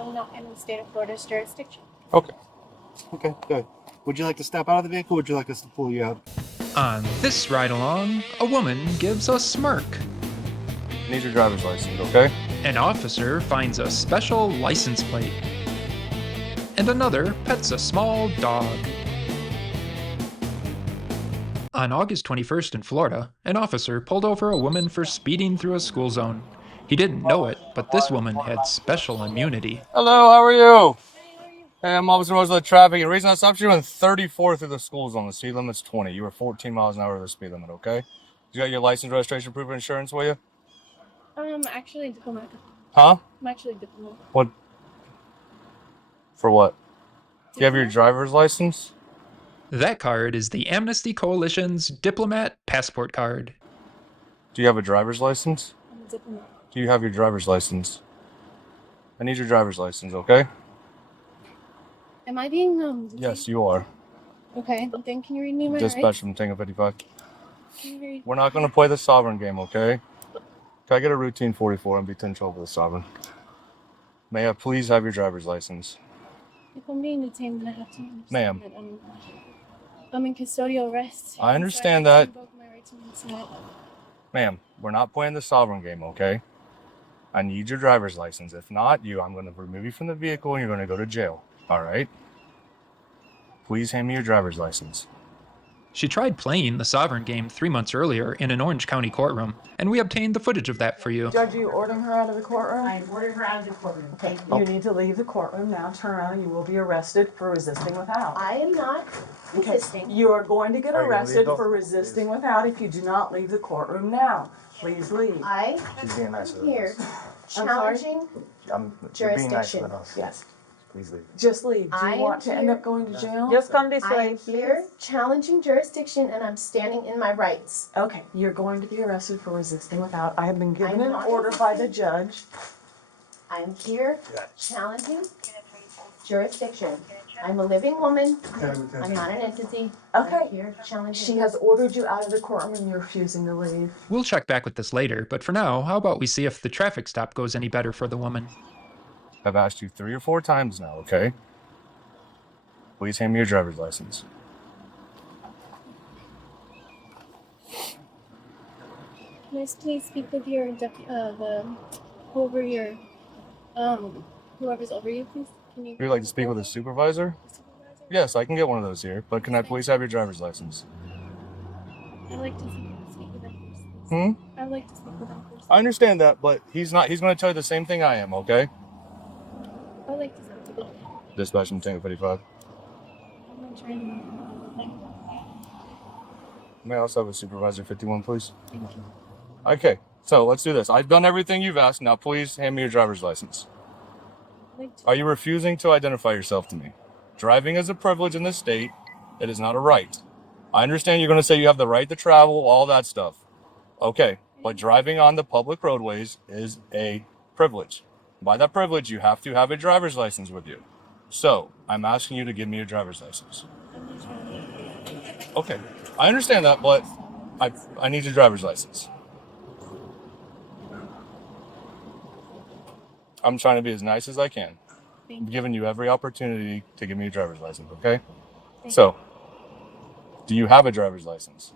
I'm not in the state of Florida's jurisdiction. Okay. Okay, good. Would you like to step out of the vehicle, or would you like us to pull you out? On this ride along, a woman gives a smirk. Need your driver's license, okay? An officer finds a special license plate. And another pets a small dog. On August 21st in Florida, an officer pulled over a woman for speeding through a school zone. He didn't know it, but this woman had special immunity. Hello, how are you? Hey, I'm Officer Rose of the Traffic. The reason I stopped you, went 34 through the school zone. The speed limit's 20. You were 14 miles an hour over the speed limit, okay? You got your license, registration, proof of insurance with you? Actually, Diplomat. Huh? I'm actually Diplomat. What? For what? Diplomat? Do you have your driver's license? That card is the Amnesty Coalition's Diplomat passport card. Do you have a driver's license? I'm a Diplomat. Do you have your driver's license? I need your driver's license, okay? Am I being detained? Yes, you are. Okay, then can you read me my Dispatch rights? from Tango 55. Can you read? We're not going to play the sovereign game, okay? Can I get a routine 44 and be 10 trouble with the sovereign? May I please have your driver's license? If I'm being detained, then I have to understand Ma'am. that I'm in custodial arrest. I understand So I that. invoke my right to inside. Ma'am, we're not playing the sovereign game, okay? I need your driver's license. If not, I'm going to remove you from the vehicle and you're going to go to jail, all right? Please hand me your driver's license. She tried playing the sovereign game 3 months earlier in an Orange County courtroom, and we obtained the footage of that for you. Judge, are you ordering her out of the courtroom? I ordered her out of the courtroom. Okay, Thank you. you need to leave the courtroom now. Turn around and you will be arrested for resisting without. I am not resisting. You are going to get Are you gonna arrested leave, though? for resisting without if you do not leave the courtroom now. Please leave. I She's being nice am with here us. challenging. You're being nice Jurisdiction. with us. Yes, Please leave. just leave. Do I you am want to end here- up going to jail? Just come this I way, am here challenging jurisdiction and I'm standing in my rights. Okay, you're going to be arrested for resisting without. I have been given I'm an not order by the resisting. judge. I'm here challenging jurisdiction. I'm a living woman. I'm not an entity. Okay. I'm here challenging. She has ordered you out of the courtroom and you're refusing to leave. We'll check back with this later, but for now, how about we see if the traffic stop goes any better for the woman? I've asked you 3 or 4 times now, okay? Please hand me your driver's license. Can I please speak with your whoever's over you, please? Can you? Would you like to speak with a supervisor? Supervisor? Yes, I can get one of those here, but can I please have your driver's license? I'd like to speak with them first. Hmm? I'd like to speak with them first. I understand that, but he's not. He's going to tell you the same thing I am, okay? I'd like to speak with them. Dispatch from Tango 55. I'm not trying to. May I also have a supervisor 51, please? Thank you. Okay, so let's do this. I've done everything you've asked. Now, please hand me your driver's license. I'd like to. Are you refusing to identify yourself to me? Driving is a privilege in this state. It is not a right. I understand you're going to say you have the right to travel, all that stuff. Okay, but driving on the public roadways is a privilege. By that privilege, you have to have a driver's license with you. So, I'm asking you to give me your driver's license. I'm not trying to. Okay, I understand that, but I need your driver's license. I'm trying to be as nice as I can. Thank I'm you. giving you every opportunity to give me your driver's license, okay? Thank So, do you have a driver's license?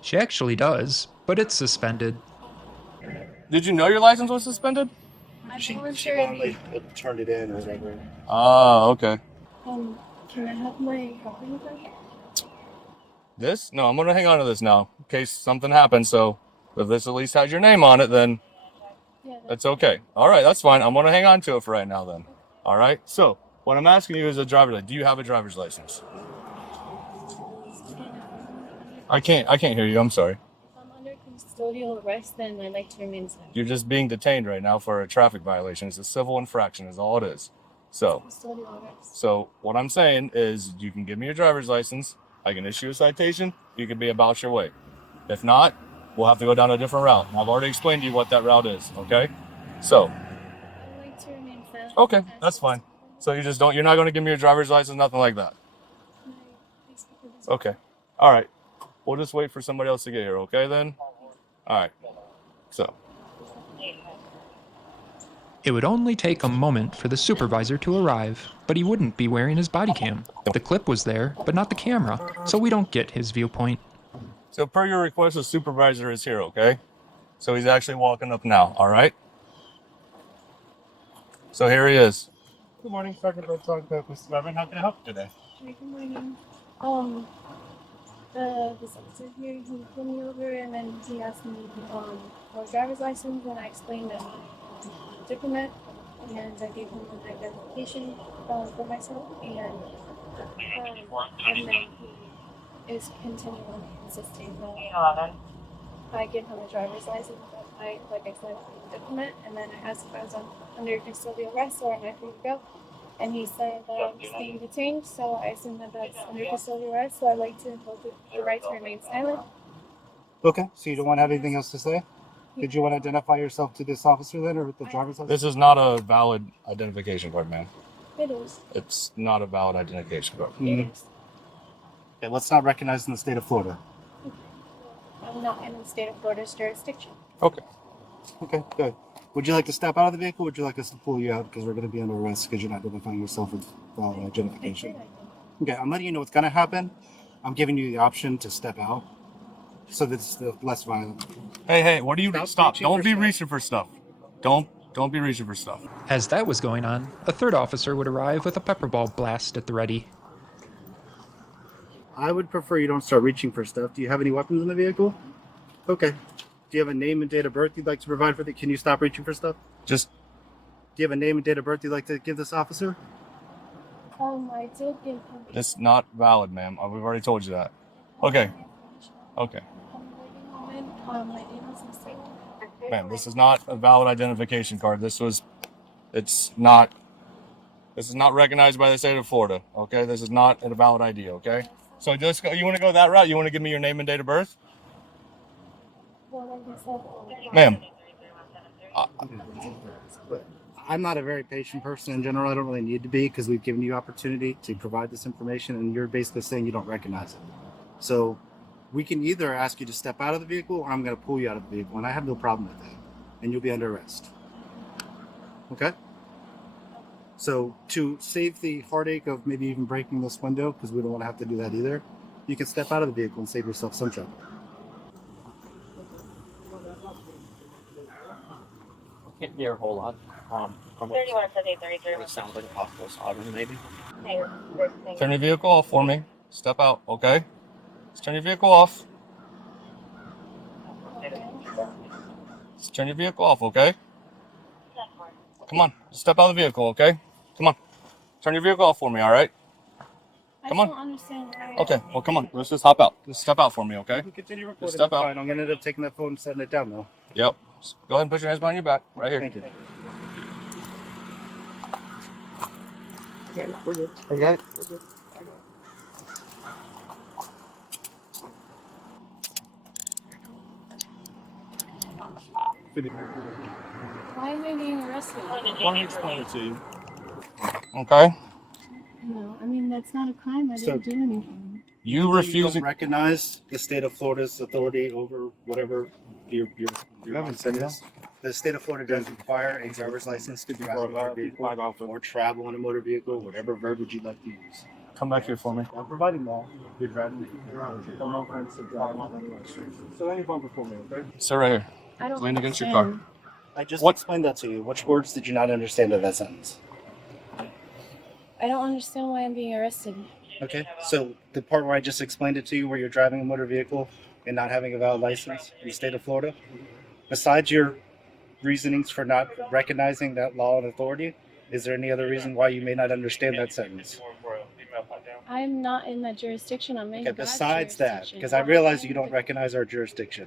She actually does, but it's suspended. Did you know your license was suspended? I She wasn't sure if finally turned it in or whatever. Oh, okay. can I have my property back? This? No, I'm gonna hang on to this now in case something happens. So, if this at least has your name on it, then Yeah. that's okay. All right, that's fine. I'm gonna hang on to it for right now then. All right. So, what I'm asking you is a driver's license. Do you have a driver's license? I can't hear you. I'm sorry. If I'm under custodial arrest, then I'd like to remain silent. You're just being detained right now for a traffic violation. It's a civil infraction, is all it is. So, Custodial arrest. So what I'm saying is you can give me your driver's license. I can issue a citation. You can be about your way. If not, we'll have to go down a different route. I've already explained to you what that route is, okay? So, I'd like to remain silent. okay, that's fine. So you're not going to give me your driver's license, nothing like that. Can I please speak with this? Okay. All right. We'll just wait for somebody else to get here, okay then? All right. So, It would only take a moment for the supervisor to arrive, but he wouldn't be wearing his body cam. The clip was there, but not the camera, so we don't get his viewpoint. So per your request, the supervisor is here, okay? So he's actually walking up now, all right? So here he is. Good morning, Sergeant Bertrand, Mr. Reverend. How can I help you today? Hi, good morning. This officer here, he pulled me over and then he asked me for a driver's license, and I explained that I'm a diplomat, and I gave him an identification for myself, and then he is continually insisting that I give him a driver's license. That like I said, I'm a diplomat, and then I asked if I was under custodial arrest or am I free to go. And he said that I'm being detained, so I assume that that's under custodial arrest, so I'd like to invoke the right to remain silent. Okay, so you don't want to have anything else to say? Did you want to identify yourself to this officer then, or with the driver's license? This is not a valid identification card, man. It is. It's not a valid identification card. It is. Okay, let's not recognize in the state of Florida. I'm not in the state of Florida's jurisdiction. Okay. Okay, good. Would you like to step out of the vehicle, or would you like us to pull you out because we're going to be under arrest because you're not identifying yourself with valid identification? Okay, I'm letting you know what's going to happen. I'm giving you the option to step out so that it's less violent. Hey, what do you stop? reaching Don't for be stuff. reaching for stuff. Don't be reaching for stuff. As that was going on, a third officer would arrive with a pepper ball blast at the ready. I would prefer you don't start reaching for stuff. Do you have any weapons in the vehicle? Okay. Do you have a name and date of birth you'd like to provide for the... Can you stop reaching for stuff? Just Do you have a name and date of birth you'd like to give this officer? I did give him. it's not valid, ma'am. We've already told you that. Okay. Okay. I'm a living woman. My name is Mr. Ma'am, this is not a valid identification card. This is not recognized by the state of Florida. Okay, this is not a valid ID. Okay, so just go. You want to go that route? You want to give me your name and date of birth, Well, like I said, ma'am? I'm not a very patient person in general. I don't really need to be because we've given you opportunity to provide this information, and you're basically saying you don't recognize it. So we can either ask you to step out of the vehicle, or I'm going to pull you out of the vehicle, and I have no problem with that. And you'll be under arrest. Okay? So to save the heartache of maybe even breaking this window, because we don't want to have to do that either, you can step out of the vehicle and save yourself some trouble. Can't hear a whole lot. From what 317833. it sounds like a possible sovereign, maybe. Turn your vehicle off for me. Step out. Okay. Just turn your vehicle off. Just turn your vehicle off. Okay. Come on. Just step out of the vehicle. Okay. Come on. Turn your vehicle off for me. All right. Come I on. don't understand why. Okay. Well, come on. Let's just hop out. Just step out for me. Okay. You can continue recording. step that's out. fine. I'm going to end up taking that phone and setting it down, though. Yep. Just go ahead and put your hands behind your back. Right here. Thank you. We're good. I got it. We're good. Why am I being arrested? Let me explain it to you. Okay. No, I mean that's not a crime. I didn't do anything. You You refusing. don't recognize the state of Florida's authority over whatever your haven't said that. The state of Florida does require a driver's license to drive a motor vehicle or travel in a motor vehicle, whatever verbiage you'd like to use. Come back here for me. I'm providing law. You're driving no offense to driving. So any bumper for me, okay? Sit right here. I don't. Lean against your understand. I just What? explained that to you. Which words did you not understand of that sentence? I don't understand why I'm being arrested. Okay, so the part where I just explained it to you, where you're driving a motor vehicle and not having a valid license in the state of Florida, besides your reasonings for not recognizing that law and authority, is there any other reason why you may not understand that sentence? I'm not in that jurisdiction. I'm in Okay, God's besides that, jurisdiction. because I realize you don't recognize our jurisdiction.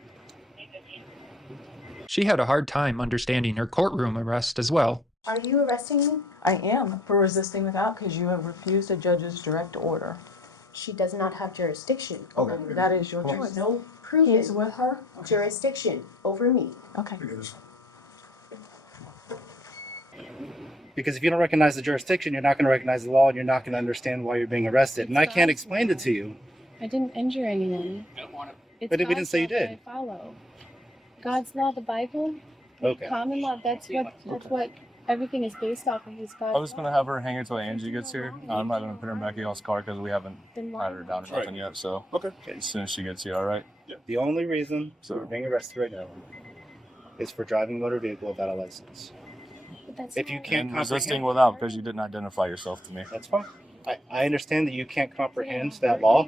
She had a hard time understanding her courtroom arrest as well. Are you arresting me? I am for resisting without because you have refused a judge's direct order. She does not have jurisdiction over me. That is your There's choice. no He is proven with her? jurisdiction over me. Okay. Because if you don't recognize the jurisdiction, you're not going to recognize the law and you're not going to understand why you're being arrested. And I can't explain it to you. I didn't injure anyone. It's But we didn't God's say you law that did. I follow. God's law, the Bible, Okay. common law. That's what everything is based off of his God. I was gonna have her hang it till Angie gets here. I'm not gonna put her in back of y'all's car because we haven't Then had her down or nothing yet. So Okay. as soon as she gets here, all right. The only reason you're being arrested right now is for driving a motor vehicle without a license. But that's If you not- can't And resisting comprehend, without because you didn't identify yourself to me. that's fine. I understand that you can't comprehend that law.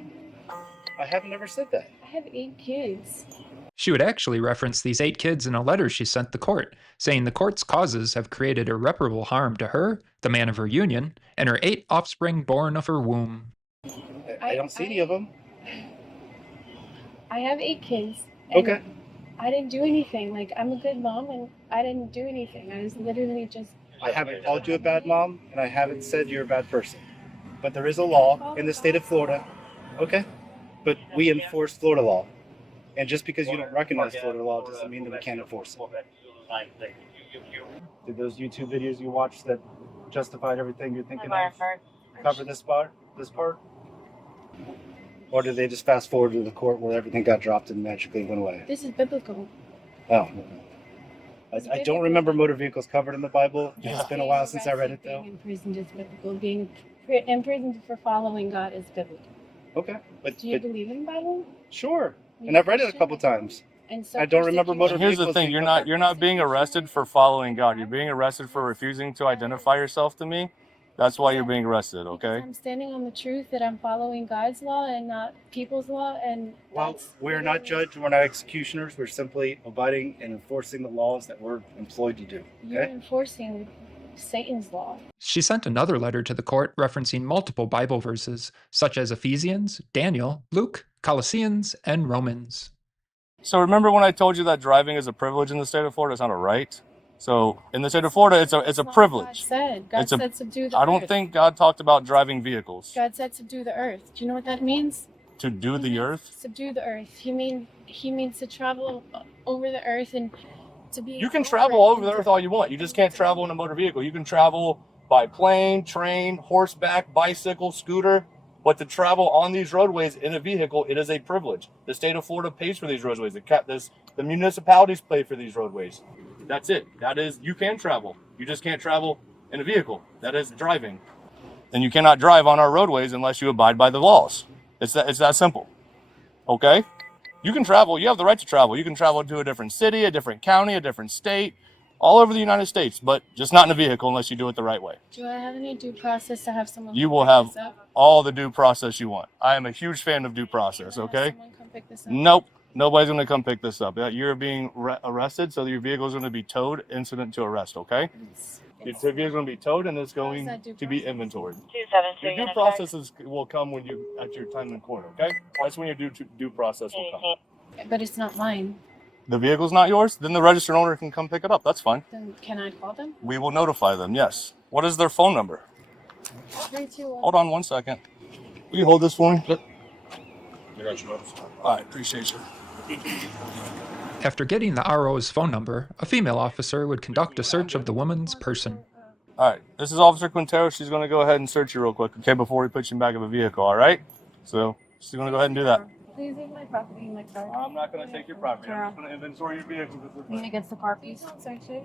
I have never said that. I have 8 kids. She would actually reference these 8 kids in a letter she sent the court, saying the court's causes have created irreparable harm to her, the man of her union, and her 8 offspring born of her womb. I don't see any of them. I have 8 kids. and Okay. I didn't do anything. Like, I'm a good mom, and I didn't do anything. I was literally just. I haven't called you a bad mom, and I haven't said you're a bad person. But there is a law in the state of Florida. Okay? But we enforce Florida law. And just because you don't recognize Florida law doesn't mean that we can't enforce it. Did those YouTube videos you watched that justified everything you're thinking of cover this part? Or did they just fast forward to the court where everything got dropped and magically went away? This is biblical. Oh. I don't remember motor vehicles covered in the Bible. Yeah. It's been a while since I read it, though. Being imprisoned is biblical. Being imprisoned for following God is biblical. Okay. But, Do you believe in the Bible? sure. You And I've read it a Christian? couple times. And so I don't remember persecution- motor And here's the vehicles thing: being you're covered. not being arrested for following God. You're being arrested for refusing to identify yourself to me. That's why you're being arrested. Because Okay. I'm standing on the truth that I'm following God's law and not people's law, and Well, that's we're not judges, we're not executioners. We're simply abiding and enforcing the laws that we're employed to do. You're Okay? enforcing Satan's law. She sent another letter to the court referencing multiple Bible verses, such as Ephesians, Daniel, Luke, Colossians, and Romans. So remember when I told you that driving is a privilege in the state of Florida? It's not a right. So in the state of Florida, it's a That's not what privilege. God said. God It's a- said subdue the I don't earth. think God talked about driving vehicles. God said subdue the earth. Do you know what that means? To do the earth. Subdue the earth. He means to travel over the earth and to be. You can travel over the earth all you want. You just can't travel in a motor vehicle. You can travel by plane, train, horseback, bicycle, scooter. But to travel on these roadways in a vehicle, it is a privilege. The state of Florida pays for these roadways. The municipalities pay for these roadways. That's it. That is, you can travel. You just can't travel in a vehicle. That is driving. And you cannot drive on our roadways unless you abide by the laws. It's that simple. Okay? You can travel. You have the right to travel. You can travel to a different city, a different county, a different state, all over the United States, but just not in a vehicle unless you do it the right way. Do I have any due process to have someone? You come will pick have this up? all the due process you want. I am a huge fan of due process, Can I have okay? someone come pick this up? Nope. Nobody's going to come pick this up. You're being arrested, so your vehicle is going to be towed incident to arrest, okay? Your It's- vehicle is going to be towed and it's How is going that due to be process? inventoried. 272 Your due unit process will come when you at your time in court, okay? That's when your due process will come. But it's not mine. The vehicle's not yours? Then the registered owner can come pick it up. That's fine. Then can I call them? We will notify them, yes. What is their phone number? 321. Hold on one second. Will you hold this for me? I got you. All right, appreciate you. After getting the RO's phone number, a female officer would conduct a search of the woman's person. All right, this is Officer Quintero. She's going to go ahead and search you real quick, okay, before we put you in back of a vehicle, all right? So she's going to go ahead and do that. Please leave my property in my car. I'm not going to take your property. I'm just going to inventory your vehicle. Lean against the car, Please please. don't search it.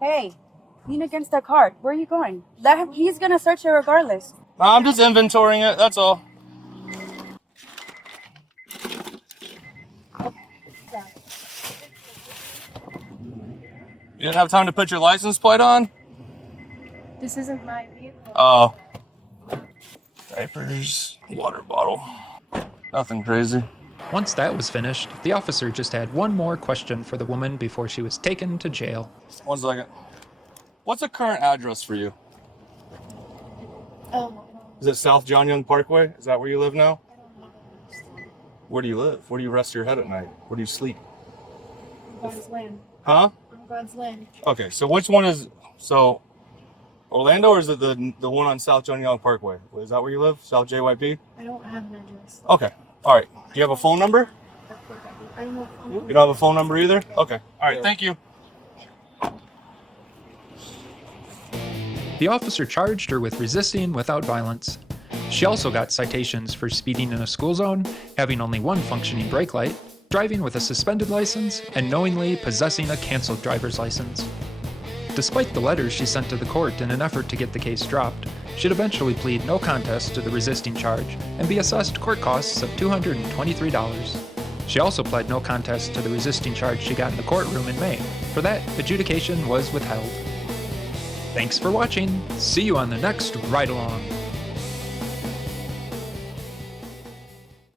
Hey, lean against the car. Where are you going? Let him. He's gonna search it regardless. I'm just inventorying it, that's all. You didn't have time to put your license plate on? This isn't my vehicle. Oh. Diapers, water bottle. Nothing crazy. Once that was finished, the officer just had one more question for the woman before she was taken to jail. 1 second. What's the current address for you? Is it South John Young Parkway? Is that where you live now? Where do you live? Where do you rest your head at night? Where do you sleep? God's land. Huh? On God's land. Okay, so which one is Orlando, or is it the one on South John Young Parkway? Is that where you live? South JYP? I don't have an address. Okay. All right. Do you have a phone number? I don't know. You don't have a phone number either? Okay. All right. Thank you. The officer charged her with resisting without violence. She also got citations for speeding in a school zone, having only one functioning brake light, driving with a suspended license, and knowingly possessing a canceled driver's license. Despite the letters she sent to the court in an effort to get the case dropped, she'd eventually plead no contest to the resisting charge and be assessed court costs of $223. She also pled no contest to the resisting charge she got in the courtroom in May. For that, adjudication was withheld. Thanks for watching. See you on the next ride along.